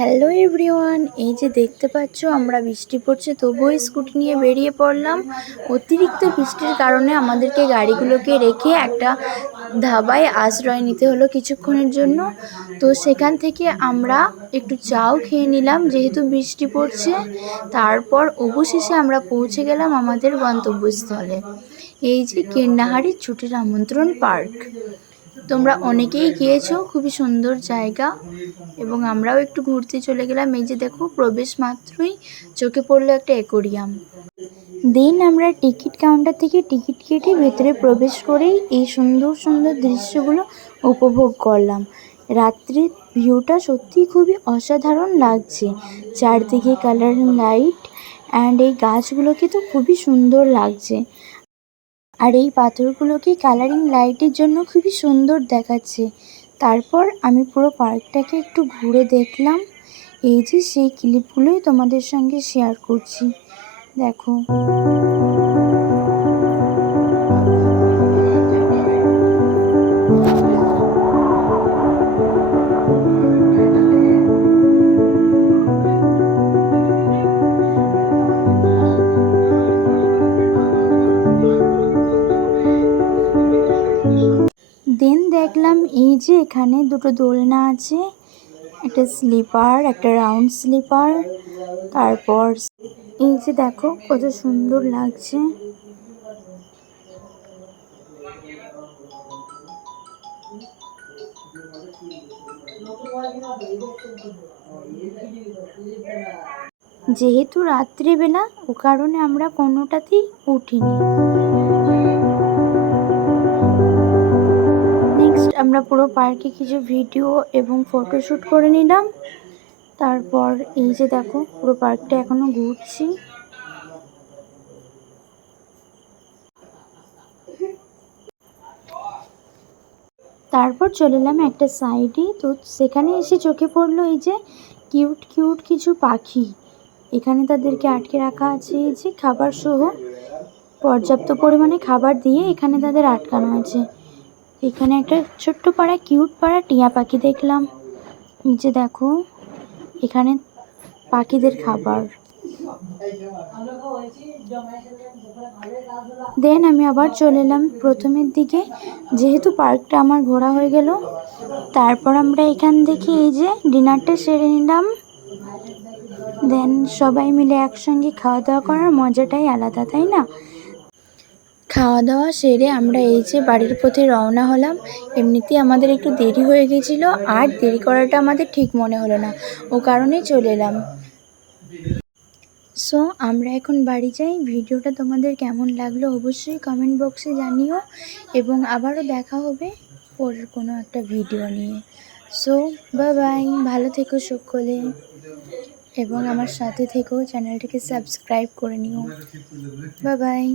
Hello everyone, এই যে দেখতে পাচ্ছ আমরা বৃষ্টি পড়ছে তবুও স্কুটি নিয়ে বেরিয়ে পড়লাম। অতিরিক্ত বৃষ্টির কারণে আমাদেরকে গাড়িগুলোকে রেখে একটা ধাবায় আশ্রয় নিতে হলো কিছুক্ষণের জন্য। তো সেখান থেকে আমরা একটু চাও খেয়ে নিলাম যেহেতু বৃষ্টি পড়ছে। তারপর অবশেষে আমরা পৌঁছে গেলাম আমাদের গন্তব্যস্থলে, এই যে কীর্ণাহারি ছুটির আমন্ত্রণ পার্ক। তোমরা অনেকেই গিয়েছো, খুবই সুন্দর জায়গা এবং আমরাও একটু ঘুরতে চলে গেলাম। এই যে দেখো, প্রবেশ মাত্রই চোখে পড়লো একটা অ্যাকোরিয়াম। দেন আমরা টিকিট কাউন্টার থেকে টিকিট কেটে ভেতরে প্রবেশ করেই এই সুন্দর সুন্দর দৃশ্যগুলো উপভোগ করলাম। রাত্রির ভিউটা সত্যিই খুবই অসাধারণ লাগছে, চারদিকে কালারিং লাইট অ্যান্ড এই গাছগুলোকে তো খুবই সুন্দর লাগছে। আর এই পাথরগুলোকে কালারিং লাইটের জন্য খুবই সুন্দর দেখাচ্ছে। তারপর আমি পুরো পার্কটাকে একটু ঘুরে দেখলাম। এই যে সেই ক্লিপগুলোই তোমাদের সঙ্গে শেয়ার করছি, দেখো। দেন দেখলাম এই যে এখানে দুটো দোলনা আছে, একটা স্লিপার, একটা রাউন্ড স্লিপার। তারপর এই যে দেখো কত সুন্দর লাগছে। যেহেতু রাত্রিবেলা ও কারণে আমরা কোনোটাতেই উঠিনি। নেক্সট আমরা পুরো পার্কে কিছু ভিডিও এবং ফটোশ্যুট করে নিলাম। তারপর এই যে দেখো পুরো পার্কটা এখনো ঘুরছি। তারপর চলে এলাম একটা সাইডে, তো সেখানে এসে চোখে পড়লো এই যে কিউট কিউট কিছু পাখি। এখানে তাদেরকে আটকে রাখা আছে, এই যে খাবার সহ পর্যাপ্ত পরিমাণে খাবার দিয়ে এখানে তাদের আটকানো আছে। এখানে একটা ছোট্ট পাড়া কিউট পাড়া টিয়া পাখি দেখলাম। এই যে দেখো এখানে পাখিদের খাবার। দেন আমি আবার চলে এলাম প্রথমের দিকে, যেহেতু পার্কটা আমার ঘোরা হয়ে গেল। তারপর আমরা এখান থেকে এই যে ডিনারটা সেরে নিলাম। দেন সবাই মিলে একসঙ্গে খাওয়া দাওয়া করার মজাটাই আলাদা, তাই না? খাওয়া দাওয়া সেরে আমরা এই যে বাড়ির পথে রওনা হলাম। এমনিতেই আমাদের একটু দেরি হয়ে গেছিলো, আর দেরি করাটা আমাদের ঠিক মনে হলো না, ও কারণেই চলে এলাম। সো আমরা এখন বাড়ি যাই। ভিডিওটা তোমাদের কেমন লাগলো অবশ্যই কমেন্ট বক্সে জানিও, এবং আবারও দেখা হবে পরের কোনো একটা ভিডিও নিয়ে। সো বাই বাই, ভালো থেকো সকলে, এবং আমার সাথে থেকো, চ্যানেলটিকে সাবস্ক্রাইব করে নিও। Bye bye.